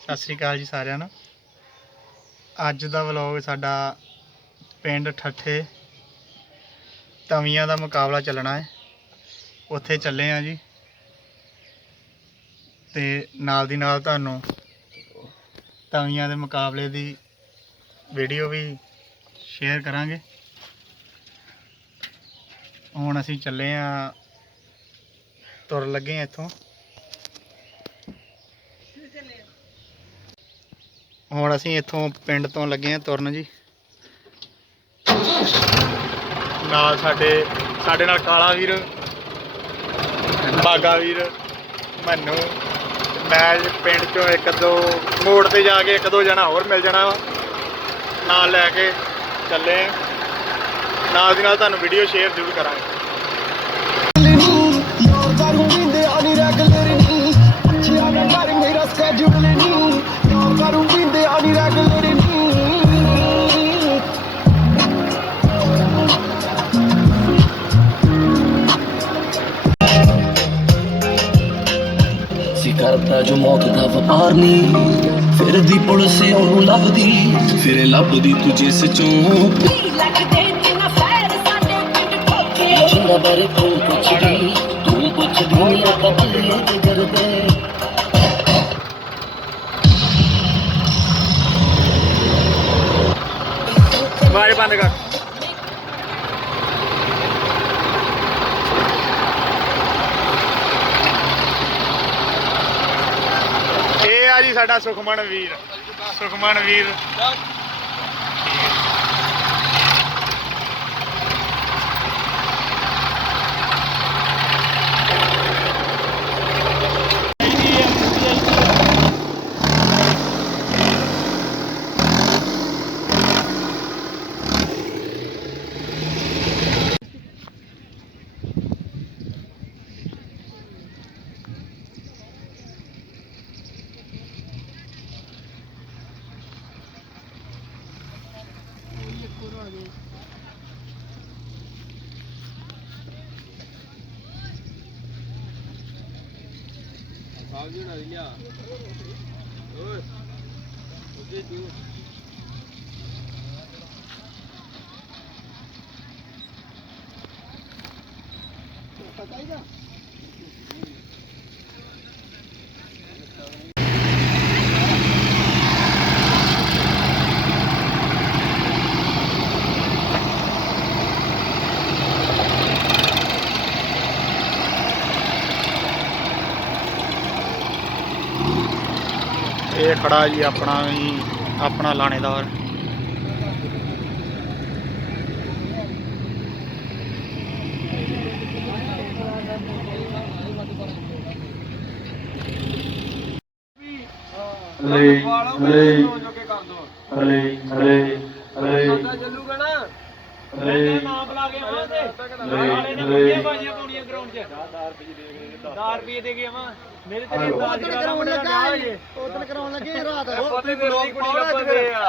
सत श्री अकाल जी सारिਆਂ ਨੂੰ। ਅੱਜ ਦਾ ਵਲੌਗ ਸਾਡਾ ਪਿੰਡ ਠੱਠੇ ਤਵੀਆਂ ਦਾ ਮੁਕਾਬਲਾ ਚੱਲਣਾ ਹੈ। ਉੱਥੇ ਚੱਲੇ ਆ ਜੀ ਤੇ ਨਾਲ ਦੀ ਨਾਲ ਤੁਹਾਨੂੰ ਤਵੀਆਂ ਦੇ ਮੁਕਾਬਲੇ ਦੀ ਵੀਡੀਓ ਵੀ ਸ਼ੇਅਰ ਕਰਾਂਗੇ। ਹੁਣ ਅਸੀਂ ਚੱਲੇ ਆ, ਤੁਰ ਲੱਗੇ ਆ ਇੱਥੋਂ। ਹੁਣ ਅਸੀਂ ਇੱਥੋਂ ਪਿੰਡ ਤੋਂ ਲੱਗੇ ਆ ਤੁਰਨ ਜੀ। ਨਾਲ ਸਾਡੇ ਨਾਲ ਕਾਲਾ ਵੀਰ, ਬਾਗਾ ਵੀਰ, ਮੈਨੂੰ। मैं पिंड चो एक दो मोड़ पर जाके एक दो जना होर मिल जाना नाल लैके चले। नाल दी नाल तुहानूं वीडियो शेयर जरूर करांगे। करता जो मौत दा वपार नी फिर दी पुलिस ओनू लभदी फिर लभदी तुझे सचों जिंदा बारे तू पुछदी मेरा दा बल्ले ते करदे बारे बंद कर। जी साडा सुखमन वीर ये खड़ा जी अपना लानेदार। मेरे ते दाज कराउण लगा ये ओदन कराउण लगे रात ओदन ब्लॉग कुड़ी लपदे आ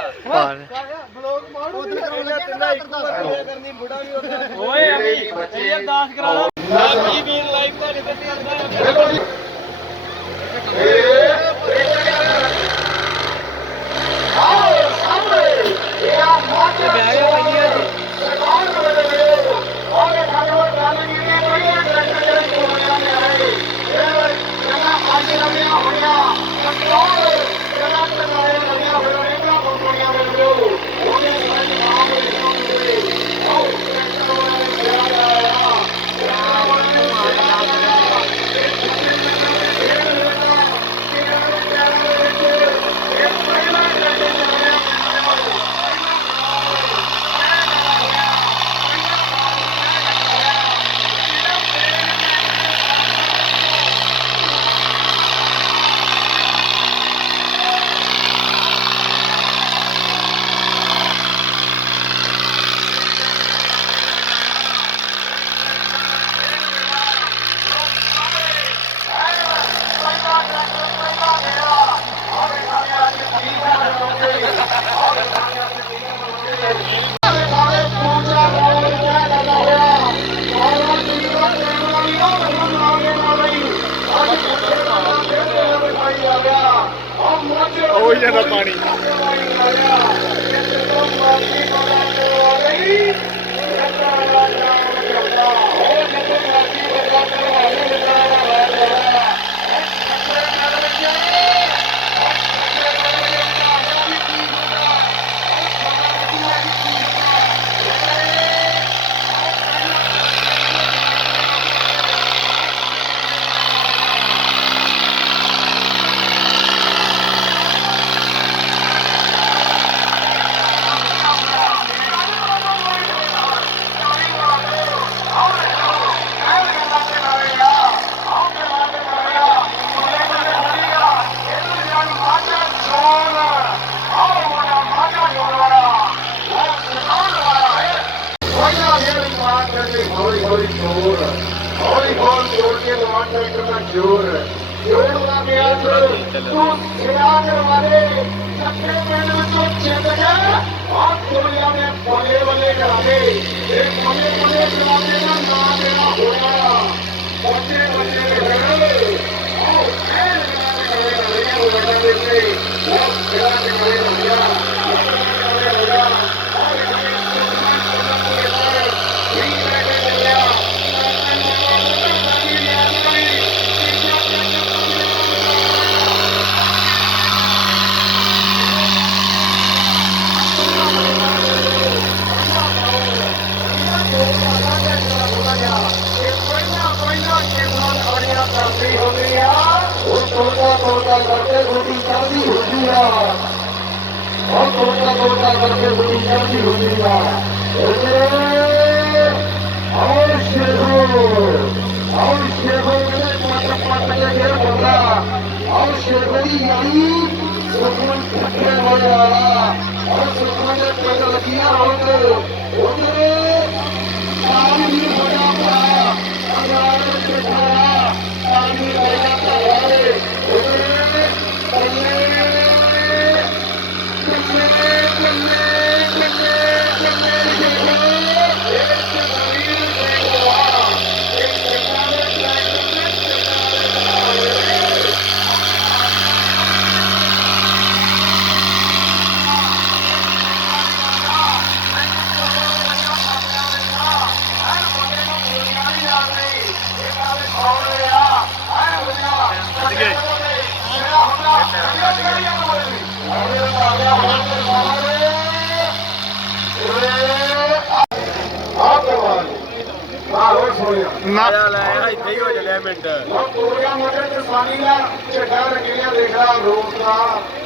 ब्लॉग मार ओदन कराउण लगे रात करनी बुढ़ा भी होता ओए अभी ये दास करा लो लाइव भी लाइव का रिजल्ट करदा है। आओ सामने ये आप बात बैग बनिया जी सरकार को दे और खाने वाले की बढ़िया ट्रैक्टर को बनाने आए आज लगिया होया कंट्रोल जरा चलाए लगिया होया एकला कंपनियां में लो ओने सारे नाम लिखोगे आओ ट्रैक्टर वाले चला आया ट्रैक्टर वाले मारा ਹੋਈ ਜਾਂਦਾ ਪਾਣੀ। ਹੌਲੀ ਹੌਲੀ ਜੋੜ ਕੇ ਲਵਾ ਟਰੈਕਟਰ ਦਾ ਜੋਰ ਜੋੜਦਾ ਗਿਆ ਤੂੰ ਸਿਰਾ ਕਰਵਾਦੇ ਸੱਤੇ ਪਿੰਡ ਵਿੱਚੋਂ ਜਿੱਤ ਗਿਆ ਆਹ ਕੋਲਿਆਂ ਦੇ ਬੱਲੇ ਬੱਲੇ ਕਰਾਵੇ ਇਹ ਬੱਲੇ ਬੱਲੇ ਕਰਾਵੇ ਦਾ ਨਾਂ ਤੇਰਾ ਹੋਇਆ ਬੱਲੇ ਬੱਲੇ ਕਰਾਵੇ ਆਹ ਇਹ ਲਗਾ ਕੇ ਉਹ ਸਿਰਾ ਕਰਾਵੇ ਲੱਗਿਆ करके गुटी चलती होती है और तोड़ता करके गुटी चलती होती है और शेखो पट के घेर बंदा और शेखरी यानी सुखमन ठट्ठे होने वाला और सुखमन के पेट लगिया होते पानी बड़ा पड़ा अगर के खाया पानी बड़ा है ਨਾ ਲੈ ਇੱਥੇ ਹੀ ਹੋ ਚੱਲਿਆ ਮਿੰਟ ਤੋੜਿਆ ਮੋਟਰ ਤੇ ਪਾਣੀ ਦਾ ਝੱਡਾ ਰੰਗੀਆਂ ਦੇਖਦਾ ਰੋਡ ਦਾ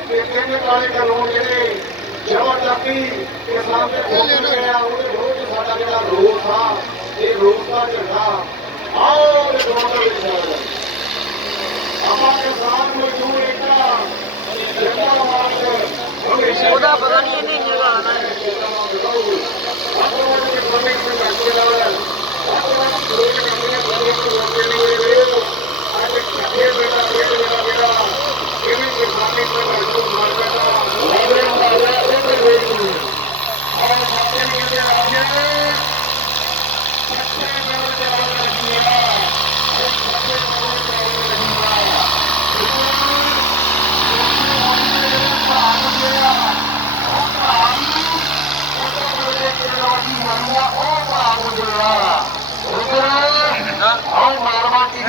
ਤੇ ਤਿੰਨ ਕਾਲੇ ਕਾਨੂੰਨ ਜਿਹੜੇ ਜ਼ਬਰਦਸਤੀ ਕਿਸਾਨ ਦੇ ਖੋਲੇ ਗਏ ਆ ਉਹਦੇ ਵਿਰੋਧ ਸਾਡਾ ਜਿਹੜਾ ਰੋਡ ਆ ਇਹ ਰੋਡ ਦਾ ਝੱਡਾ ਆਓ ਇਹ ਰੋਡ ਦੇ ਵਿੱਚ ਆਪਾਂ ਕਿਸਾਨ ਮਜ਼ਦੂਰ ਏਕਤਾ ਉਹਦਾ ਪਤਾ ਨਹੀਂ ਇਹਨੇ ਇੰਨੇ ਲਾਣਾ ਹੈ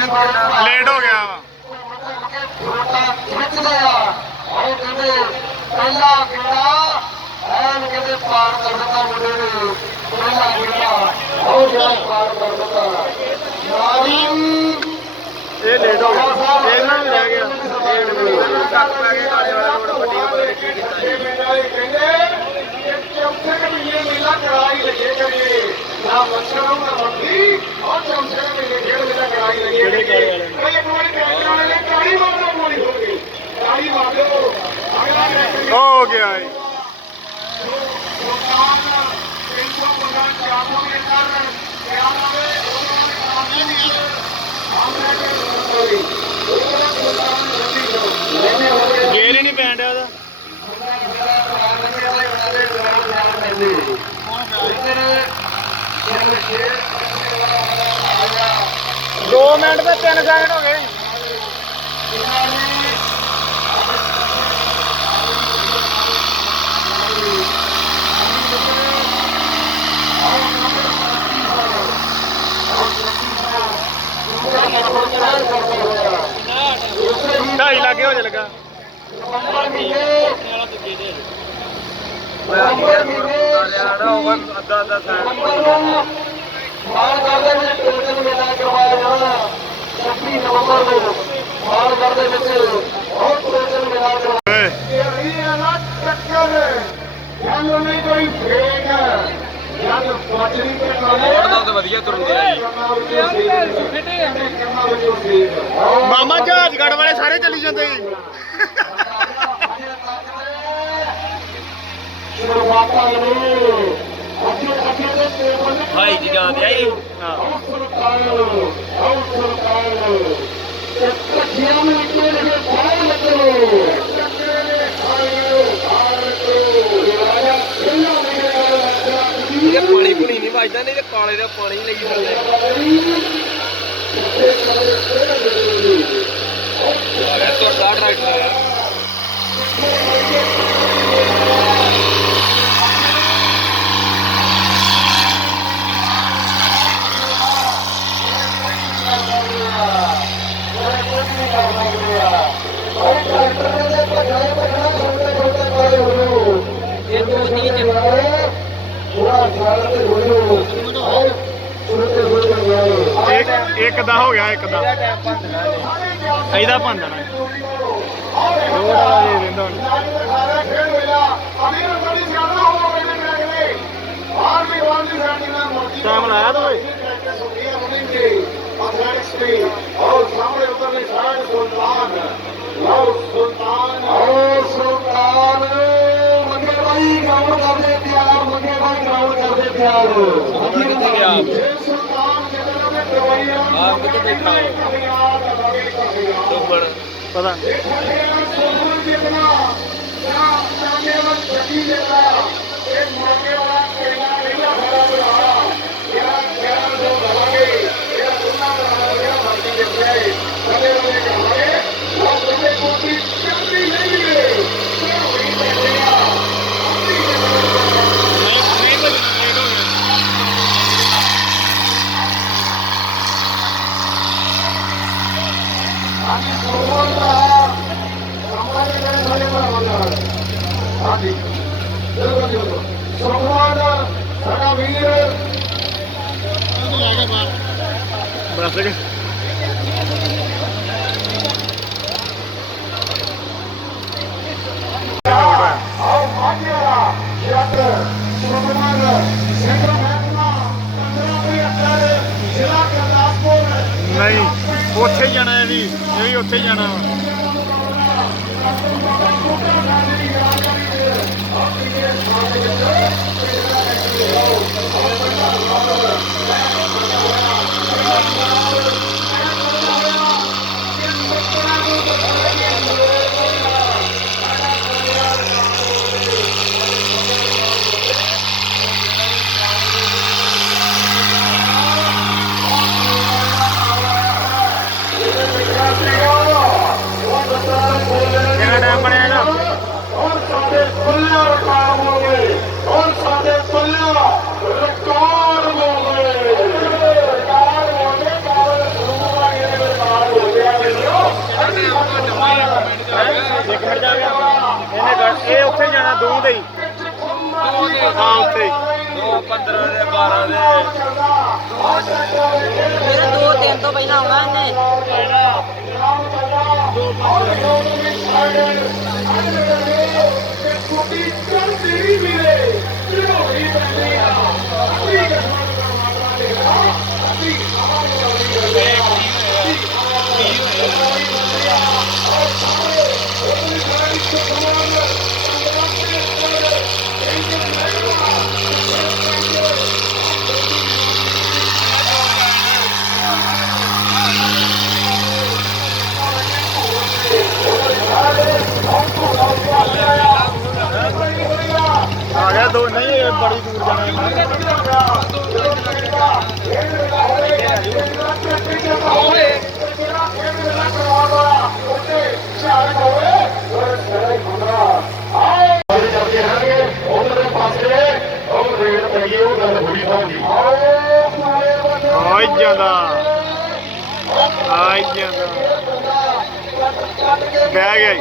ਲੇਟ ਹੋ ਗਿਆ ਪਹਿਲਾ ਗੇੜਾ ਐਨ ਕਹਿੰਦੇ ਪਾਰ ਕਰ ਦਿੱਤਾ ਮੁੰਡੇ ਨੇ ਪਹਿਲਾ ਗੇੜਾ ਉਹ ਜਿਹੜਾ ਪਾਰ ਕਰ ਦਿੱਤਾ ਇਹ ਲੇਟ ਹੋ ਗਿਆ ਇਹਨਾਂ ਵੀ ਰਹਿ ਗਿਆ ਕੱਟ ਪੈ ਗਿਆ ਕਾਲੇ ਵਾਲਾ ਰੋਡ ਵੱਡੀ ਉੱਪਰ ਕੀ ਕਹਿੰਦੇ ਚੌਥੇ ਮਹੀਨੇ ਮੇਲਾ ਕਰਾਈ ਲੱਗੇ ਕਰੀਏ ਨਾ ਮੱਛਰਾਂ ਨੂੰ ਮੱਖੀ ਔਰ ਚੌਥੇ ਮਹੀਨੇ ਡੇਢ ਮੇਲਾ ਕਰਾਈ ਲੱਗੇ ਇੱਕ ਵਾਰੀ ਟਰੈਕਟਰ ਵਾਲੇ ਨੇ ਕਾਲੀ ਮਾਰਦਾ ਗੋਲੀ ਹੋ ਗਈ ਕਾਲੀ ਮਾਰ ਦਿਓ ਅਗਲਾ ਟਰੈਕਟਰ ਹੋ ਗਿਆ ਏ ਗੇਰ ਹੀ ਨਹੀਂ ਪੈਣ ਡਿਆ ਉਹਦਾ 2 ਮਿੰਟ ਤੇ 3 ਸੈਕਿੰਡ ਹੋ ਗਏ ਨਵੰਬਰ ਮਹੀਨੇ ਅੱਧਾ ਅੱਧਾ ਨਵੰਬਰ ਨੂੰ ਮਾਲਗੜ੍ਹ ਦੇ ਵਿੱਚ ਟੋਟਲ ਮੇਲਾ ਕਰਵਾਇਆ ਜਾਣਾ 26 ਨਵੰਬਰ ਨੂੰ ਮਾਲਗੜ੍ਹ ਦੇ ਵਿੱਚ ਬਹੁਤ ਟੋਟਲ ਮੇਲਾ ਕਰਵਾਇਆ ਇਹ ਨਾ ਚੱਕਰ ਜਦ ਨਹੀਂ ਕੋਈ ਫੇਕ ਜਦ ਬਚਰੀ ਤੇ ਮੋੜਦਾ ਤਾਂ ਵਧੀਆ ਤੁਰਦੇ ਆ ਜੀ ਮਾਮਾ ਜਹਾਜਗੜ ਵਾਲੇ ਸਾਰੇ ਚੱਲੀ ਜਾਂਦੇ ਜੀ ਸ਼ੁਰੂਆਤਾਂ ਨੂੰ ਅੱਗੇ ਅੱਗੇ ਦੇ ਟੇਬਲ ਭਾਈ ਜੀ ਜਾਂਦੇ ਆ ਜੀ ਕੱਠਿਆਂ ਨੂੰ ਇੱਕੇ ਲਗੇ ਸਾਰੇ ਲੱਗੋ ਇਹ ਪਾਣੀ ਪੁਣੀ ਨਹੀਂ ਵੱਜਦਾ ਨਹੀਂ ਤੇ ਕਾਲੇ ਦਾ ਪਾਣੀ ਲਈ ਜਾਂਦੇ ਆ ਤੁਹਾਡਾ ਟਰੈਕਟਰ ਆ ਇਹ ਦੋ ਦੀ ਇੱਕ ਦਾ ਹੋ ਗਿਆ ਇੱਕ ਦਾ ਇਹਦਾ ਭੰਦਣਾ ਰੋਡ ਵਾਲਾ ਦੇ ਦਿੰਦਾ ਹੁਣ ਟਾਈਮ ਲਾਇਆ ਤੂੰ ਓਏ और सामने उतरने साइड सुल्तान सुल्तान मंगे भाई ग्राउंड कर दे प्यार मंगे भाई ग्राउंड कर दे प्यार कितने गया आप कितने बैठा तो बड़ पता साडा वीर बस के नहीं ਉੱਥੇ ਜਾਣਾ ਇਹ ਵੀ ਉੱਥੇ ਜਾਣਾ ਕਿਹੜਾ ਟਾਈਮ ਬਣਿਆ ਇਹਦਾ और साढ़े 16 रिकॉर्ड हो गए और साढ़े 16 रिकॉर्ड हो गए रिकॉर्ड हो गए ਇੱਕ ਮਿੰਟ ਜਾ ਗਿਆ ਇਹਨੇ ਇਹ ਉੱਥੇ ਜਾਣਾ ਦੋ ਦੇ ਹੀ ਹਾਂ ਉੱਥੇ 15 ਦੇ 12 ਦੇ ਮੇਰੇ 2-3 ਤੋਂ ਪਹਿਲਾਂ ਆਉਣਾ ਇਹਨੇ ਆ ਗਿਆ ਦੋ ਨਹੀਂ ਇਹ ਬੜੀ ਦੂਰ ਜਾਣਾ ਆ ਜਾਂਦਾ ਬਹਿ ਗਿਆ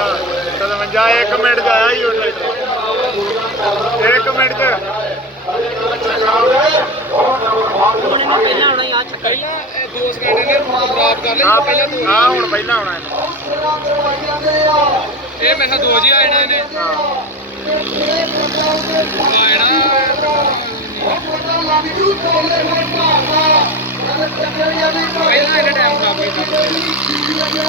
एक मिनट जाया ही हो एक मिनट ਹੁਣ ਇਹਨੇ ਪਹਿਲਾਂ ਆਉਣਾ ਹੀ ਆ ਚੱਕਰ ਦੋ ਸਕਿੰਟ ਨੇ ਡਰਾਪ ਕਰ ਲਈ ਪਹਿਲਾਂ ਦੋ हाँ हूँ पहला आना ਇਹ ਮੈਂ ਕਿਹਾ ਦੋ ਜੀ ਆ ਜਾਣੇ ਨੇ ਪਹਿਲਾਂ ਇਹਨੇ ਟਾਈਮ ਖਰਾਬ ਕੀਤਾ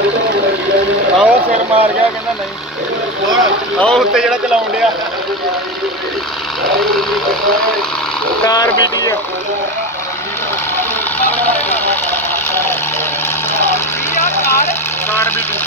आओ सिर मार गया कहना नहीं आओ उत्ते जड़ा चलाउन दिया कार बीटी है कार बीटी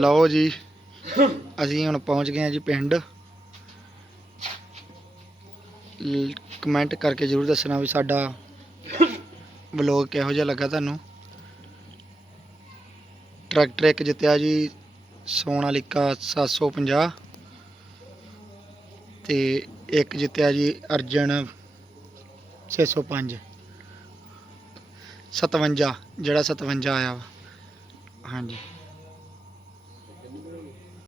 ਲਓ ਜੀ ਅਸੀਂ ਹੁਣ ਪਹੁੰਚ ਗਏ ਹਾਂ ਜੀ ਪਿੰਡ। ਕਮੈਂਟ ਕਰਕੇ ਜ਼ਰੂਰ ਦੱਸਣਾ ਵੀ ਸਾਡਾ ਵਲੋਗ ਕਿਹੋ ਜਿਹਾ ਲੱਗਾ ਤੁਹਾਨੂੰ। ਟਰੈਕਟਰ ਇੱਕ ਜਿੱਤਿਆ ਜੀ ਸੋਨਾਲੀਕਾ 750 ਤੇ ਇੱਕ ਜਿੱਤਿਆ ਜੀ ਅਰਜਨ 605 57 ਜਿਹੜਾ 57 ਆਇਆ ਵਾ। ਹਾਂਜੀ